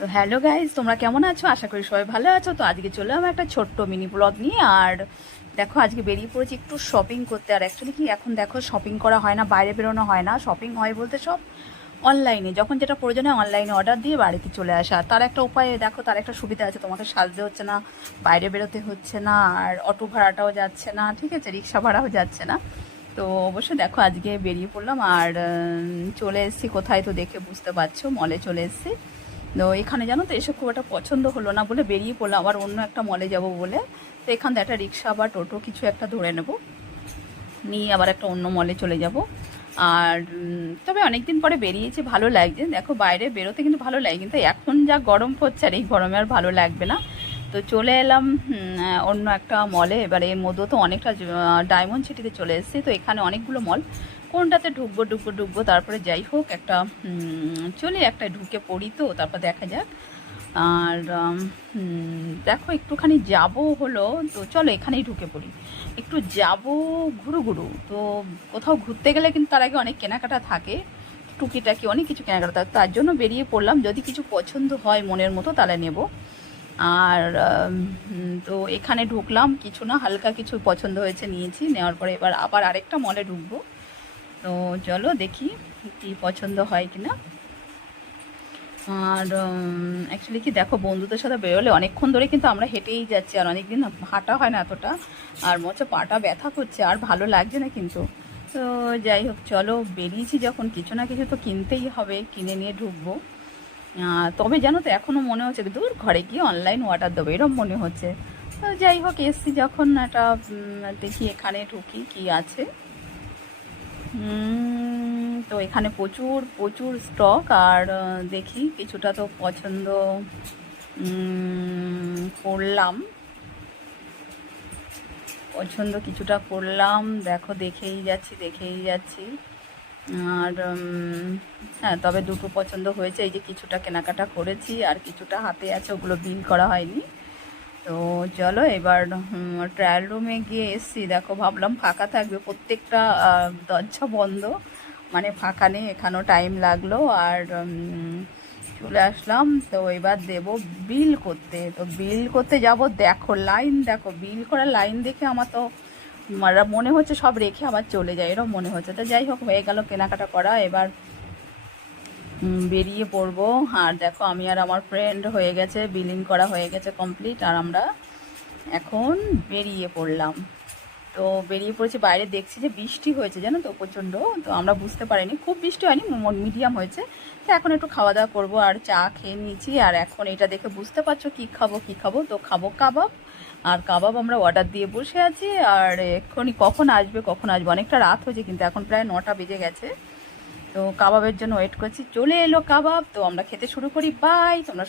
তো hello guys, তোমরা কেমন আছো? আশা করি সবাই ভালো আছো। তো আজকে চলে আমার একটা ছোট্ট মিনি ব্লগ নিয়ে। আর দেখো, আজকে বেরিয়ে পড়েছি একটু শপিং করতে। আর অ্যাকচুয়ালি কি, এখন দেখো শপিং করা হয় না, বাইরে বেরোনো হয় না। শপিং হয় বলতে সব অনলাইনে, যখন যেটা প্রয়োজন হয় অনলাইনে অর্ডার দিয়ে বাড়িতে চলে আসা। তার একটা উপায় দেখো, তার একটা সুবিধা আছে, তোমাকে সাজতে হচ্ছে না, বাইরে বেরোতে হচ্ছে না, আর অটো ভাড়াটাও যাচ্ছে না, ঠিক আছে, রিক্সা ভাড়াও যাচ্ছে না। তো অবশ্যই দেখো, আজকে বেরিয়ে পড়লাম আর চলে এসেছি কোথায়, তো দেখে বুঝতে পারছো, মলে চলে এসেছি। তো এখানে জানো তো, এসব খুব একটা পছন্দ হলো না বলে বেরিয়ে পড়লাম আবার অন্য একটা মলে যাব বলে। তো এখান থেকে একটা রিক্সা বা টোটো কিছু একটা ধরে নেব, নিয়ে আবার একটা অন্য মলে চলে যাব। আর তবে অনেক দিন পরে বেরিয়েছি, ভালো লাগছে। দেখো, বাইরে বেরোতে কিন্তু ভালো লাগে, কিন্তু এখন যা গরম পড়ছে আর এই গরমে আর ভালো লাগবে না। তো চলে এলাম অন্য একটা মলে। এবার এর মধ্যেও তো অনেকটা ডায়মন্ড সিটিতে চলে এসেছি। তো এখানে অনেকগুলো মল, কোনটাতে ঢুকবো তারপরে যাই হোক একটা চলে একটা ঢুকে পড়ি, তো তারপর দেখা যাক। আর দেখো, একটুখানি যাব হলো, তো চলো এখানেই ঢুকে পড়ি। একটু যাব ঘুরু ঘুরু। তো কোথাও ঘুরতে গেলে কিন্তু তার আগে অনেক কেনাকাটা থাকে, টুকিটাকি অনেক কিছু কেনাকাটা থাকে। তার জন্য বেরিয়ে পড়লাম, যদি কিছু পছন্দ হয় মনের মতো তাহলে নেব। আর তো এখানে ঢুকলাম, কিছু না, হালকা কিছু পছন্দ হয়েছে নিয়েছি, নেওয়ার পরে এবার আবার আরেকটা মলে ঢুকবো। তো চলো দেখি কি পছন্দ হয় কিনা। আর অ্যাকচুয়ালি কি, দেখো, বন্ধুদের সাথে বেরোলে অনেকক্ষণ ধরে কিন্তু আমরা হেঁটেই যাচ্ছি, আর অনেক দিন হাঁটা হয় না এতটা, আর মনে হচ্ছে পাটা ব্যথা করছে, আর ভালো লাগছে না কিন্তু। তো যাই হোক, চলো বেরিয়েছি যখন, কিছু না কিছু তো কিনতেই হবে, কিনে নিয়ে ঢুকবো। তবে জানো তো, এখনও মনে হচ্ছে দূর ঘরে গিয়ে অনলাইন অর্ডার দেবো, এরকম মনে হচ্ছে। তো যাই হোক, এসছি যখন একটা দেখি এখানে ঢুকি কি আছে। তো এখানে প্রচুর প্রচুর স্টক। আর দেখি কিছুটা তো পছন্দ করলাম, কিছুটা করলাম। দেখো, দেখেই যাচ্ছি। আর হ্যাঁ, তবে দুটো পছন্দ হয়েছে, এই যে কিছুটা কেনাকাটা করেছি, আর কিছুটা হাতে আছে, ওগুলো বিল করা হয়নি। তো চলো এবার ট্রায়াল রুমে গিয়ে এসছি। দেখো, ভাবলাম ফাঁকা থাকবে, প্রত্যেকটা দরজা বন্ধ, মানে ফাঁকা নেই। এখানেও টাইম লাগলো, আর চলে আসলাম। তো এবার দেব বিল করতে। তো বিল করতে যাব, দেখো লাইন, দেখো বিল করার লাইন দেখে আমার তো মনে হচ্ছে সব রেখে আবার চলে যায়, এরকম মনে হচ্ছে। তো যাই হোক, হয়ে গেল কেনাকাটা করা, এবার বেরিয়ে পড়বো। আর দেখো, আমি আর আমার ফ্রেন্ড হয়ে গেছে, বিলিং করা হয়ে গেছে কমপ্লিট, আর আমরা এখন বেরিয়ে পড়লাম। তো বেরিয়ে পড়েছি, বাইরে দেখছি যে বৃষ্টি হয়েছে, জানো তো, প্রচণ্ড। তো আমরা বুঝতে পারিনি, খুব বৃষ্টি হয়নি, মিডিয়াম হয়েছে। তো এখন একটু খাওয়া দাওয়া করবো, আর চা খেয়ে নিয়েছি। আর এখন এটা দেখে বুঝতে পারছো কি খাবো, তো খাবো কাবাব। আর কাবাব আমরা অর্ডার দিয়ে বসে আছি। আর এক্ষুনি কখন আসবে অনেকটা রাত হয়েছে, কিন্তু এখন প্রায় 9টা বেজে গেছে। তো কাবাবের জন্য ওয়েট করছি, চলে এলো কাবাব। তো আমরা খেতে শুরু করি। বাই, তোমরা